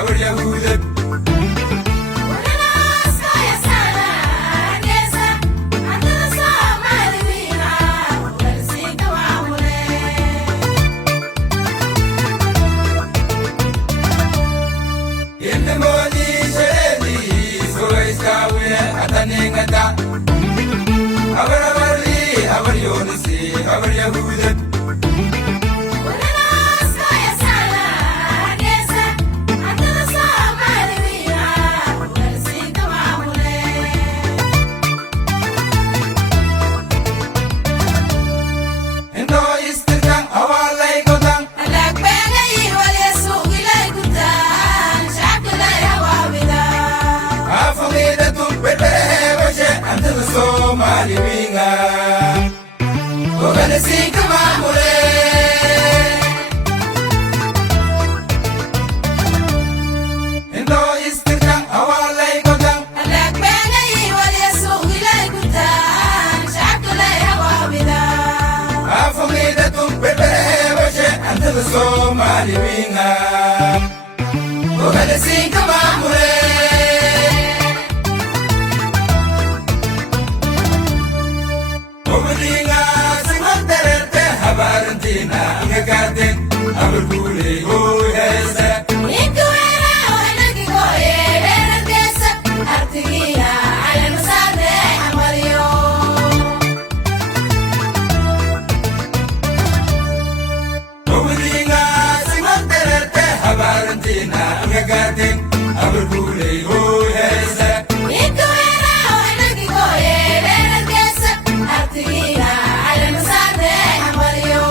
أبر يهودك أبر يونسي أبر يهودك Oganesi kamamure Indo istirkan awalay godang Alak bagay wal yasuq ilay kutan shaqlay hawabida Afamidatum bebere bashe antal somali winga Oganesi kamamure Valentina, I'm garden, I'm a bully, oh, yes. Into era ona kigoye era desa artigia ala masade amario Omulinga singoterete Valentina, I'm garden, I'm a bully, oh, yes. Into era ona kigoye era desa artigia ala masade amario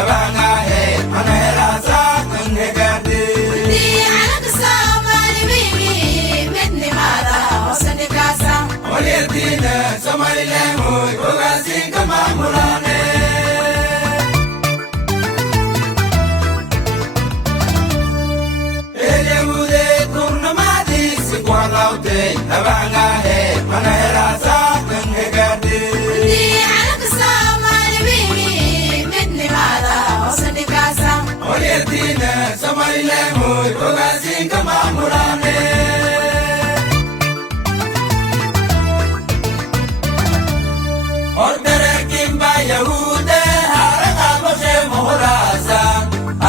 Abanga he, manera sa ngegade. Di anak samali bibi mitni mara osani kasa. Olietina samali lemo, ogasi kamamulane. Eleude kurnamadi singwalaute, abanga he, manera sa ngegade. Di anak samali bibi mitni mara osani kasa. Olietina samali lemo, ogasi kamamulane. Ordere kimba Yahude haraka moshe mohorasa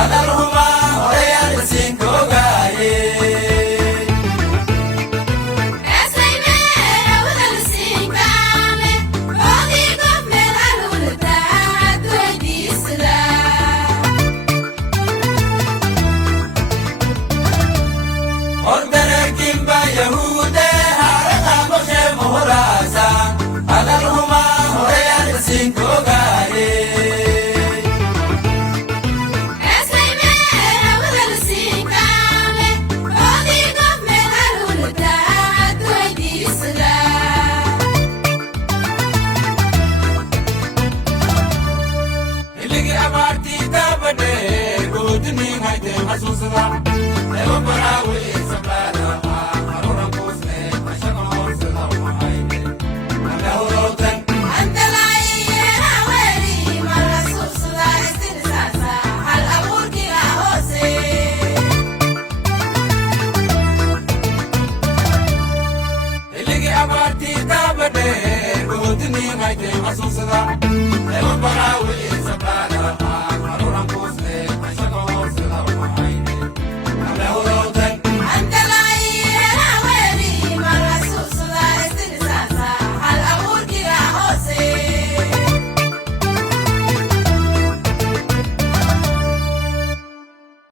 adarhuma horeyan sinko gaye. Esay mera wadal singame odi gomel alulta atoy disra. Ordere kimba Yahude haraka moshe mohorasa adarhuma horeyan sinko gaye. Esay mera wadal singame odi gomel alulta atoy disra. Iligi amarti tabade godni ngaite masusra.